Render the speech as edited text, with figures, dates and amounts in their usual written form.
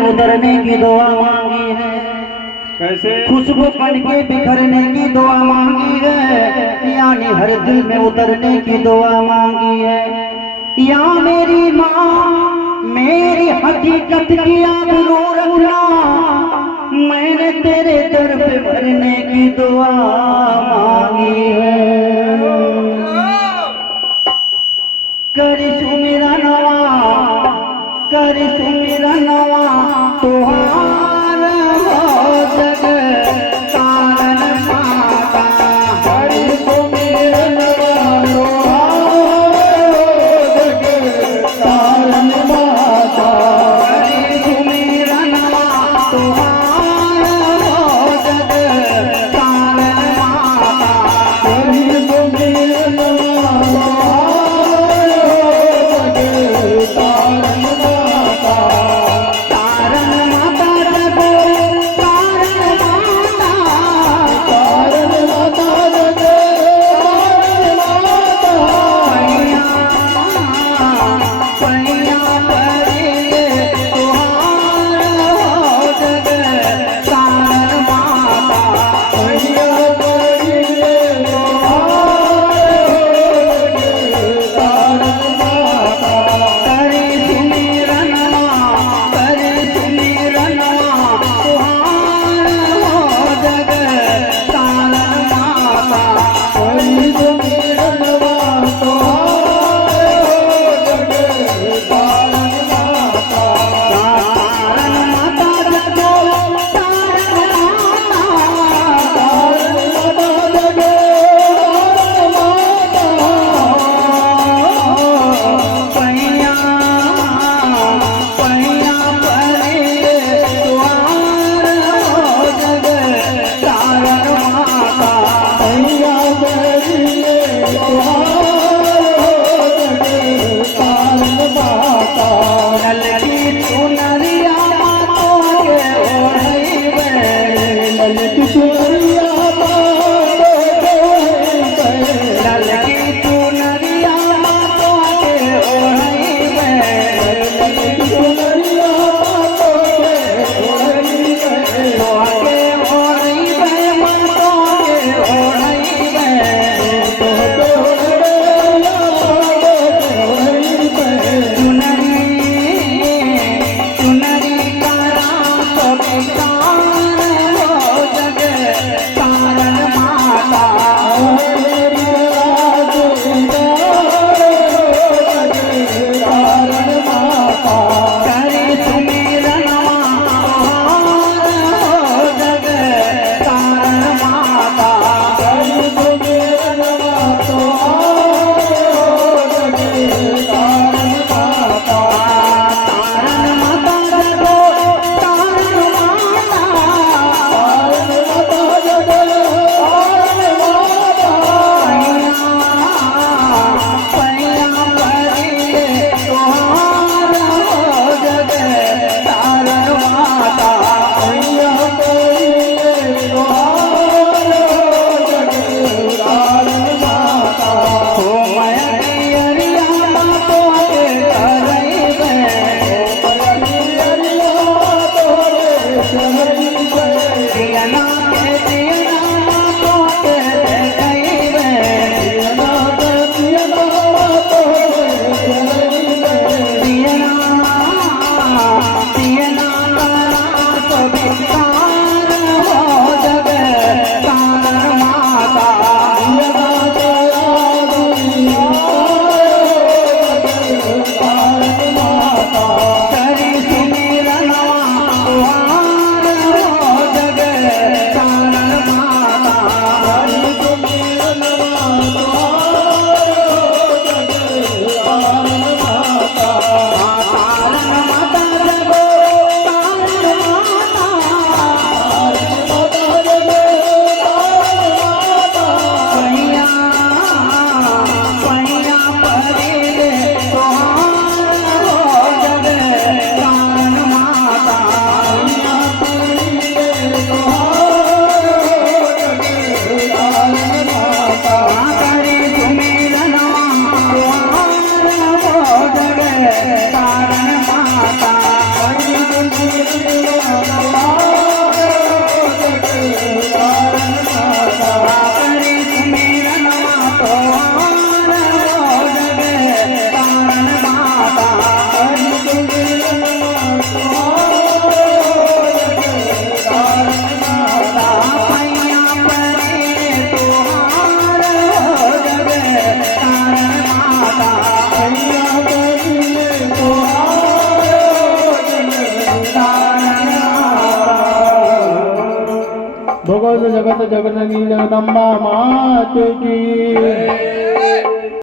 उतरने की दुआ मांगी है। कैसे? खुशबू बन के बिखरने की दुआ मांगी है, यानी हर दिल में उतरने की दुआ मांगी है। या मेरी माँ मेरी हकीकत की आबरू रखना, मैंने तेरे दर पे भरने की दुआ मांगी है। करिशु मेरा नवा, करिशु मेरा नवा तुहार हो जग कारण माता। करिशु मेरा नवा तुहार हो जग कारण माता। करिशु मेरा नवा तुहार हो जग कारण माता। करिशु जगत जगननी जगदम्बा मात की